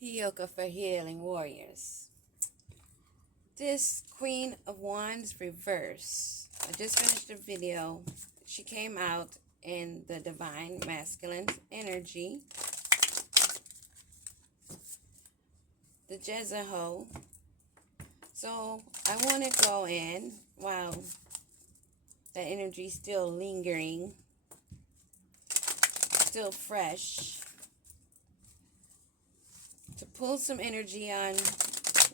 Yoga for Healing Warriors. This Queen of Wands reverse. I just finished the video. She came out in the Divine Masculine energy. The Jezebel. So I want to go in while that energy is still lingering, still fresh, to pull some energy on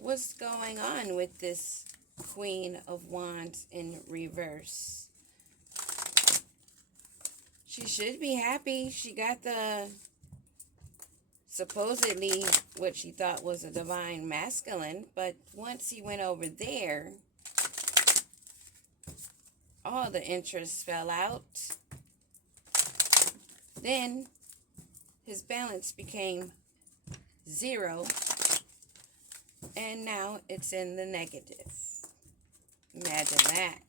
what's going on with this Queen of Wands in reverse. She should be happy. She got the supposedly what she thought was a divine masculine, but once he went over there, all the interest fell out. Then his balance became 0, and now it's in the negative. Imagine that.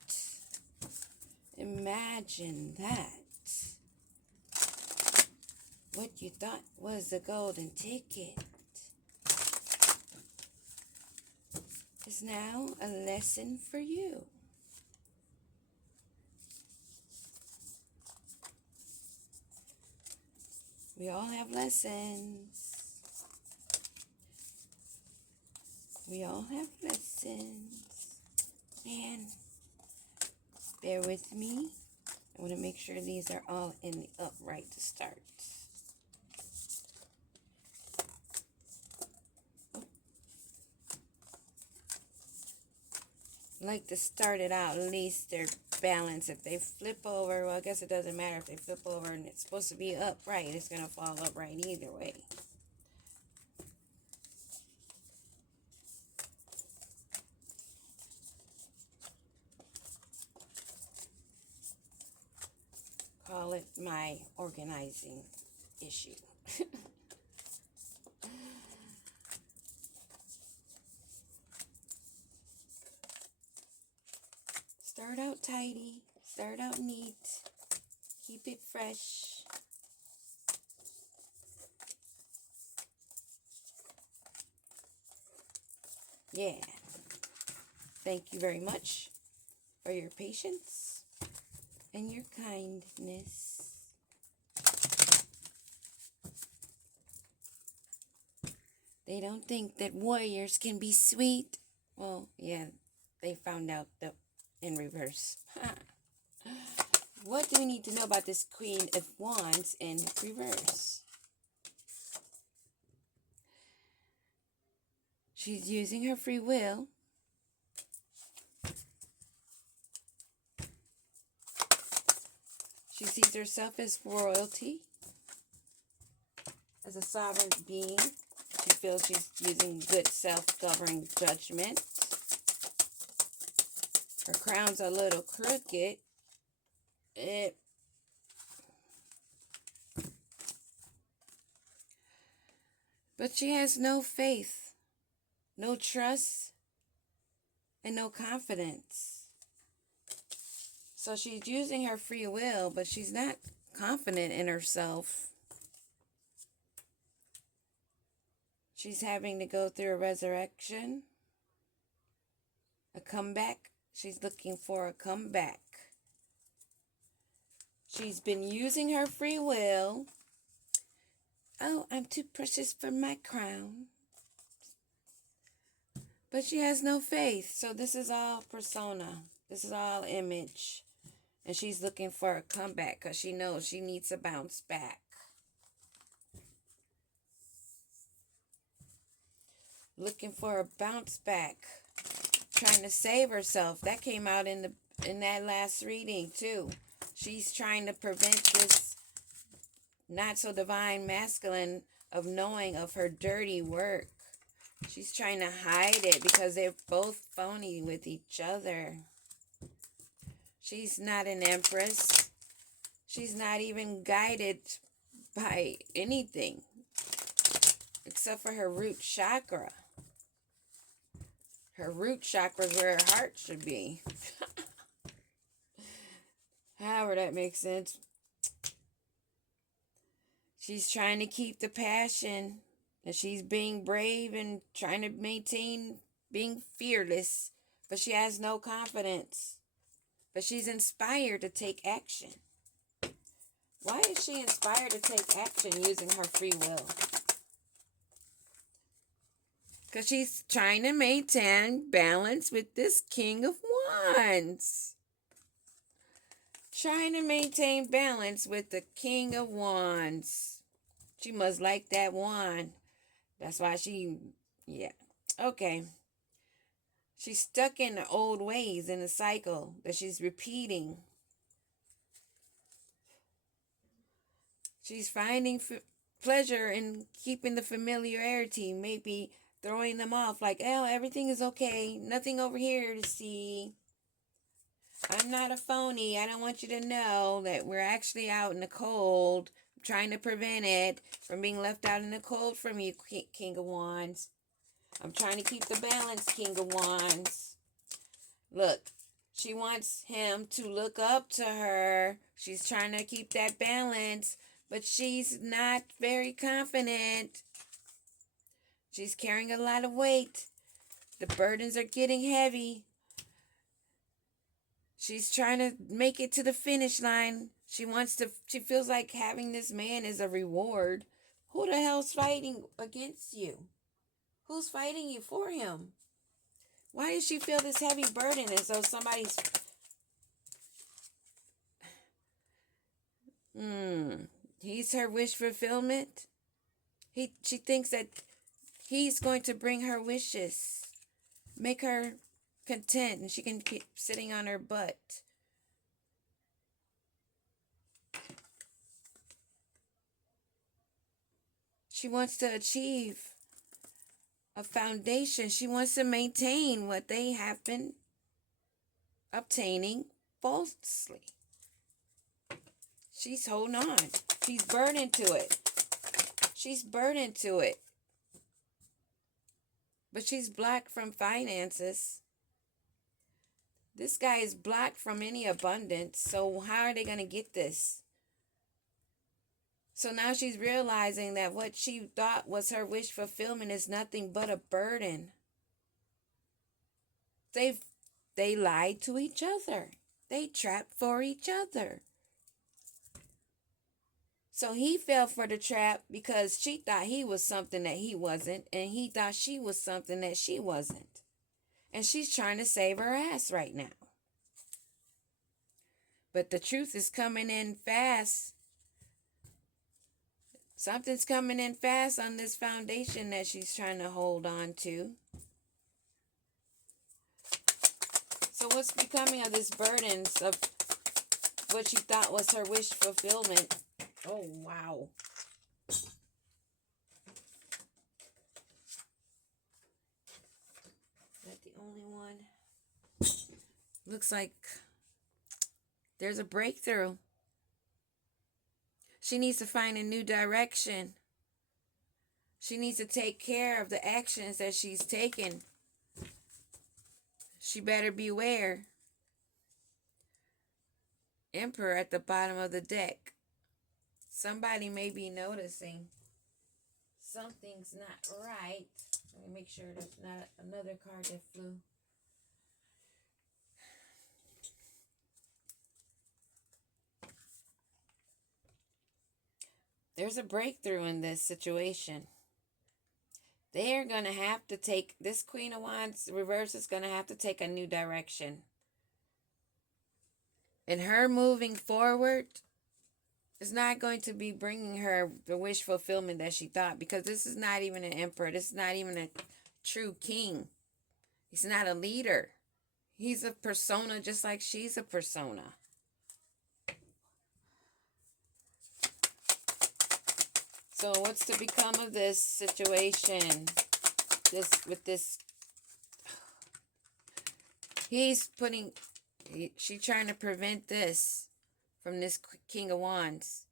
Imagine that. What you thought was a golden ticket is now a lesson for you. We all have lessons. We all have lessons. And bear with me. I want to make sure these are all in the upright to start. I like to start it out, at least they're balanced. If they flip over, well, I guess it doesn't matter if they flip over and it's supposed to be upright. It's going to fall upright either way. Call it my organizing issue. Start out tidy, start out neat, keep it fresh. Yeah. Thank you very much for your patience and your kindness. They don't think that warriors can be sweet. Well, yeah, they found out in reverse. What do we need to know about this Queen of Wands in reverse? She's using her free will. She sees herself as royalty, as a sovereign being. She feels she's using good self-governing judgment. Her crown's a little crooked. But she has no faith, no trust, and no confidence. So she's using her free will, but she's not confident in herself. She's having to go through a resurrection, a comeback. She's looking for a comeback. She's been using her free will. Oh, I'm too precious for my crown. But she has no faith. So this is all persona. This is all image. And she's looking for a comeback because she knows she needs to bounce back. Looking for a bounce back. Trying to save herself. That came out in that last reading too. She's trying to prevent this not so divine masculine of knowing of her dirty work. She's trying to hide it because they're both phony with each other. She's not an empress. She's not even guided by anything except for her root chakra. Her root chakra is where her heart should be. However that makes sense. She's trying to keep the passion And she's being brave and trying to maintain being fearless, but she has no confidence. But she's inspired to take action. Why is she inspired to take action using her free will? Because she's trying to maintain balance with this King of Wands. Trying to maintain balance with the King of Wands. She must like that wand. That's why yeah. Okay. She's stuck in the old ways, in a cycle that she's repeating. She's finding pleasure in keeping the familiarity, maybe throwing them off like, oh, everything is okay. Nothing over here to see. I'm not a phony. I don't want you to know that we're actually out in the cold. I'm trying to prevent it from being left out in the cold from you, King of Wands. I'm trying to keep the balance, King of Wands. Look, she wants him to look up to her. She's trying to keep that balance, but she's not very confident. She's carrying a lot of weight. The burdens are getting heavy. She's trying to make it to the finish line. She feels like having this man is a reward. Who the hell's fighting against you? Who's fighting you for him? Why does she feel this heavy burden as though somebody's... He's her wish fulfillment. She thinks that he's going to bring her wishes, make her content, and she can keep sitting on her butt. She wants to achieve a foundation. She wants to maintain what they have been obtaining falsely. She's holding on. She's burdened to it. She's burdened to it. But she's blocked from finances. This guy is blocked from any abundance. So how are they going to get this? So now she's realizing that what she thought was her wish fulfillment is nothing but a burden. They lied to each other. They trapped for each other. So he fell for the trap because she thought he was something that he wasn't, and he thought she was something that she wasn't. And she's trying to save her ass right now. But the truth is coming in fast. Something's coming in fast on this foundation that she's trying to hold on to. So what's becoming of this burdens of what she thought was her wish fulfillment? Oh, wow. Is that the only one? Looks like there's a breakthrough. She needs to find a new direction. She needs to take care of the actions that she's taken. She better beware. Emperor at the bottom of the deck. Somebody may be noticing something's not right. Let me make sure there's not another card that flew. There's a breakthrough in this situation. They're going to have to take, this Queen of Wands reverse is going to have to take a new direction. And her moving forward is not going to be bringing her the wish fulfillment that she thought, because this is not even an emperor. This is not even a true king. He's not a leader. He's a persona just like she's a persona. So what's to become of this situation? She's trying to prevent this from this King of Wands.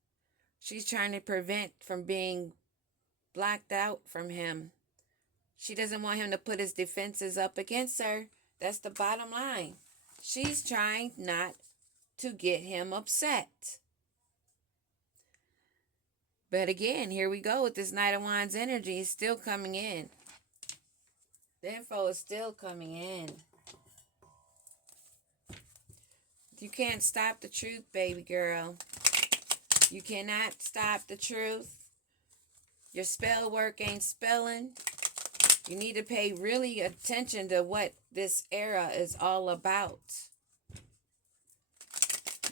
She's trying to prevent from being blocked out from him. She doesn't want him to put his defenses up against her. That's the bottom line. She's trying not to get him upset. But again, here we go with this Knight of Wands energy. It's still coming in. The info is still coming in. You can't stop the truth, baby girl. You cannot stop the truth. Your spell work ain't spelling. You need to pay really attention to what this era is all about.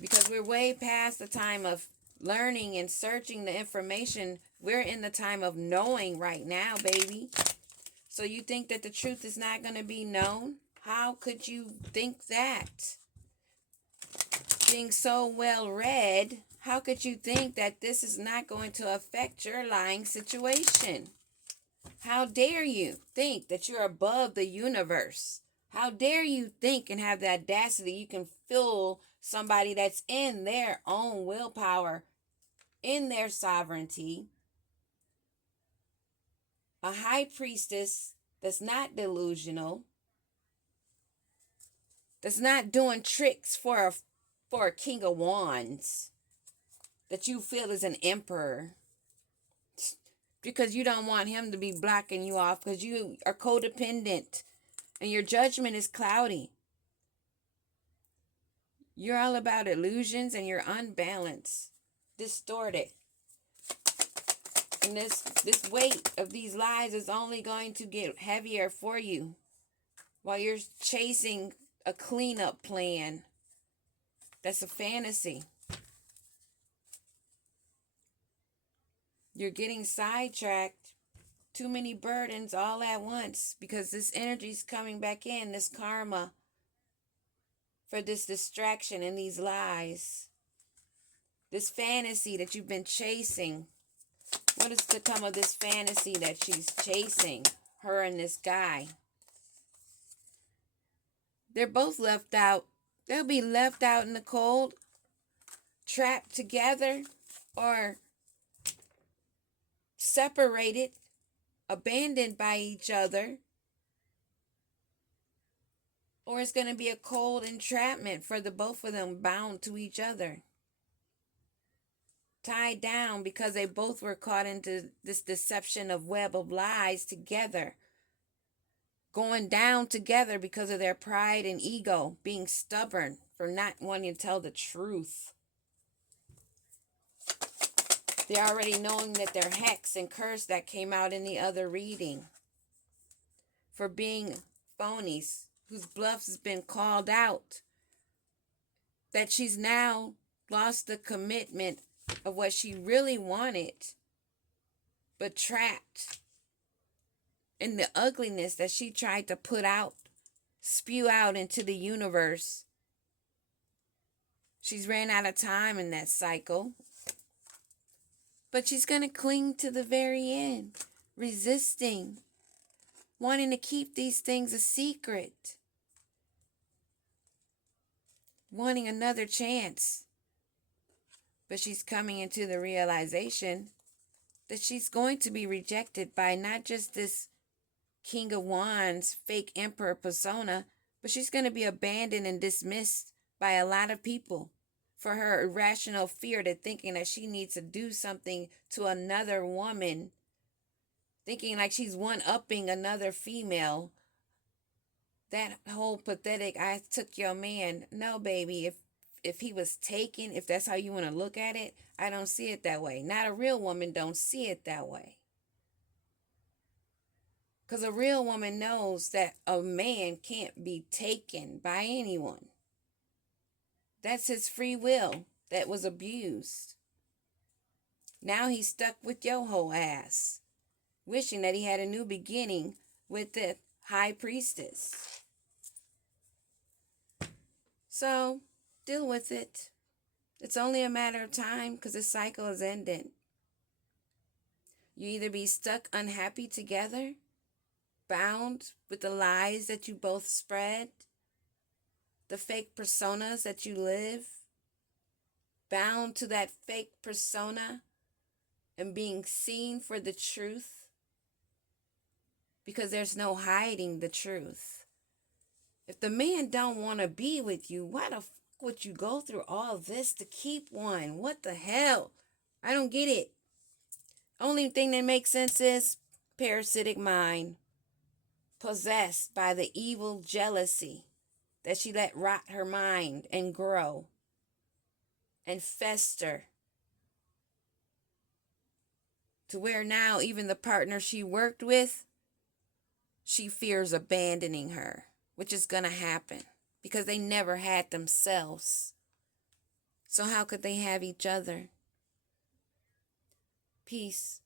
Because we're way past the time of learning and searching the information. We're in the time of knowing right now, baby. So you think that the truth is not going to be known? How could you think that? Being so well read, how could you think that this is not going to affect your lying situation? How dare you think that you're above the universe? How dare you think and have the audacity you can fool somebody that's in their own willpower, in their sovereignty? A high priestess that's not delusional, that's not doing tricks for a king of wands that you feel is an emperor because you don't want him to be blocking you off because you are codependent and your judgment is cloudy. You're all about illusions and you're unbalanced, distorted. And this weight of these lies is only going to get heavier for you while you're chasing a cleanup plan. That's a fantasy. You're getting sidetracked. Too many burdens all at once because this energy is coming back in, this karma for this distraction and these lies. This fantasy that you've been chasing. What is to come of this fantasy that she's chasing? Her and this guy. They're both left out. They'll be left out in the cold, trapped together, or separated, abandoned by each other. Or it's going to be a cold entrapment for the both of them bound to each other. Tied down because they both were caught into this deception of web of lies together. Going down together because of their pride and ego, being stubborn for not wanting to tell the truth. They're already knowing that they're hexed and cursed that came out in the other reading. For being phonies, whose bluff has been called out. That she's now lost the commitment of what she really wanted, but trapped in the ugliness that she tried to put out, spew out into the universe. She's ran out of time in that cycle. But she's going to cling to the very end, resisting, wanting to keep these things a secret, wanting another chance. But she's coming into the realization that she's going to be rejected by not just this King of Wands, fake emperor persona, but she's going to be abandoned and dismissed by a lot of people for her irrational fear to thinking that she needs to do something to another woman, thinking like she's one-upping another female. That whole pathetic, I took your man. No, baby, if he was taken, if that's how you want to look at it, I don't see it that way. Not a real woman don't see it that way. Because a real woman knows that a man can't be taken by anyone. That's his free will that was abused. Now he's stuck with your whole ass, wishing that he had a new beginning with the high priestess. So, deal with it. It's only a matter of time because the cycle is ending. You either be stuck unhappy together, bound with the lies that you both spread, the fake personas that you live, bound to that fake persona and being seen for the truth, because there's no hiding the truth. If the man don't want to be with you, why the fuck would you go through all this to keep one? What the hell? I don't get it. Only thing that makes sense is parasitic mind, possessed by the evil jealousy that she let rot her mind and grow and fester to where now even the partner she worked with, she fears abandoning her, which is going to happen because they never had themselves. So how could they have each other? Peace.